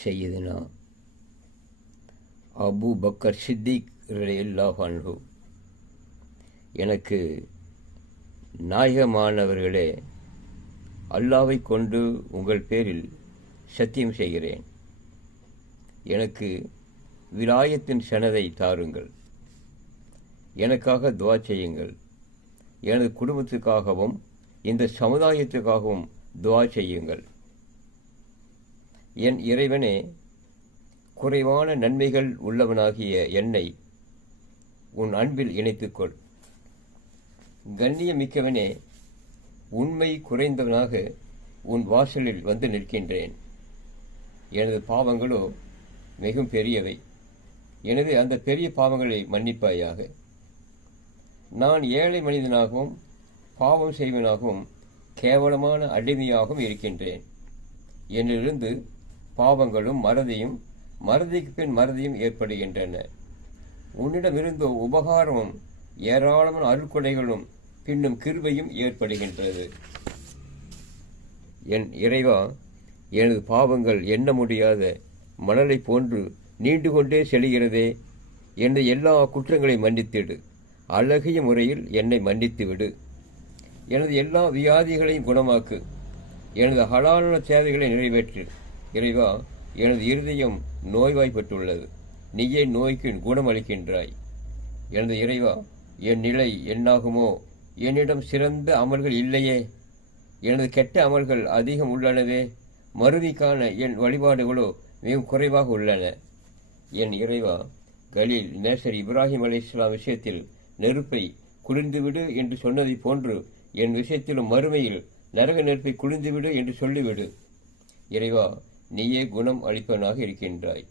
சையதுனா Abu Bakr Siddique ரலியல்லாஹு அன்ஹு. எனக்கு நாயகமானவர்களே, அல்லாவை கொண்டு உங்கள் பேரில் சத்தியம் செய்கிறேன், எனக்கு விலாயத்தின் சனதை தாருங்கள், எனக்காக துஆ செய்யுங்கள், எனது குடும்பத்துக்காகவும் இந்த சமுதாயத்துக்காகவும் துஆ செய்யுங்கள். என் இறைவனே, குறைவான நன்மைகள் உள்ளவனாகிய என்னை உன் அன்பில் இணைத்துக்கொள். கண்ணியமிக்கவனே, உண்மை குறைந்தவனாக உன் வாசலில் வந்து நிற்கின்றேன். எனது பாவங்களோ மிகவும் பெரியவை. எனவே அந்த பெரிய பாவங்களை மன்னிப்பாயாக. நான் ஏழை மனிதனாகவும் பாவம் செய்வனாகவும் கேவலமான அடிமையாகவும் இருக்கின்றேன். என்னிலிருந்து பாவங்களும் மறதிக்கு பின் மறதியும் ஏற்படுகின்றன. உன்னிடமிருந்தோ உபகாரமும் ஏராளமான அருட்கொடைகளும் பின்னும் கிருபையும் ஏற்படுகின்றது. என் இறைவா, எனது பாவங்கள் எண்ண முடியாத மணலை போன்று நீண்டு கொண்டே செல்கிறதே. எனது எல்லா குற்றங்களை மன்னித்திடு. அழகிய முறையில் என்னை மன்னித்து விடு. எனது எல்லா வியாதிகளையும் குணமாக்கு. எனது ஹலாலான தேவைகளை நிறைவேற்று. இறைவா, எனது இருதயம் நோய்வாய்ப்பட்டுள்ளது. நீயே நோய்க்கு குணமளிக்கின்றாய். எனது இறைவா, என் நிலை என்னாகுமோ? என்னிடம் சிறந்த அமல்கள் இல்லையே. எனது கெட்ட அமல்கள் அதிகம் உள்ளனவே. மறுமைக்கான என் வழிபாடுகளோ மிகவும் குறைவாக உள்ளன. என் இறைவா, கலீல் நேசர் இப்ராஹிம் அலைஹிஸ்ஸலாம் விஷயத்தில் நெருப்பை குளிர்ந்துவிடு என்று சொன்னதைப் போன்று என் விஷயத்திலும் மறுமையில் நரக நெருப்பை குளிர்ந்துவிடு என்று சொல்லிவிடு. இறைவா, நீயே குணம் அளிப்பவனாக இருக்கின்றாய்.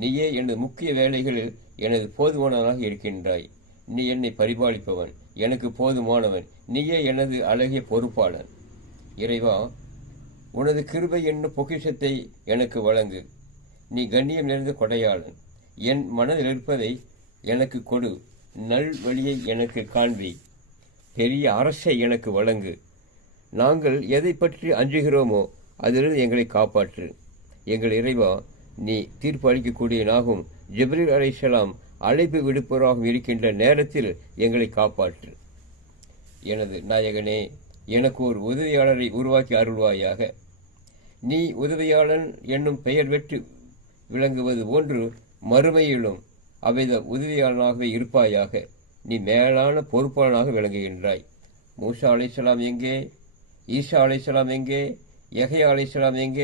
நீயே எனது முக்கிய வேலைகளில் எனது போதுமானவனாக இருக்கின்றாய். நீ என்னை பரிபாலிப்பவன், எனக்கு போதுமானவன். நீயே எனது அழகிய பொறுப்பாளன். இறைவா, உனது கிருபை என்னும் பொக்கிஷத்தை எனக்கு வழங்கு. நீ கண்ணியம் நிறைந்த கொடையாளன். என் மனதில் இருப்பதை எனக்கு கொடு. நல் வழியை எனக்கு காண்பி. பெரிய அரசை எனக்கு வழங்கு. நாங்கள் எதை பற்றி அஞ்சுகிறோமோ அதிலிருந்து எங்களை காப்பாற்று. எங்கள் இறைவா, நீ தீர்ப்பு அளிக்கக்கூடியவனாகவும் ஜிப்ரீல் அலைஹிஸ்ஸலாம் அழைப்பு விடுப்பவராகவும் இருக்கின்ற நேரத்தில் எங்களை காப்பாற்று. எனது நாயகனே, எனக்கு ஒரு உதவியாளரை உருவாக்கி அருள்வாயாக. நீ உதவியாளன் என்னும் பெயர் பெற்று விளங்குவது போன்று மறுமையிலும் அவ்வித உதவியாளனாகவே இருப்பாயாக. நீ மேலான பொறுப்பாளனாக விளங்குகின்றாய். மூசா அலைஹிஸ்ஸலாம் எங்கே? ஈசா அலைஹிஸ்ஸலாம் எங்கே? யஹ்யா அலைஹிஸ்ஸலாம் எங்கே?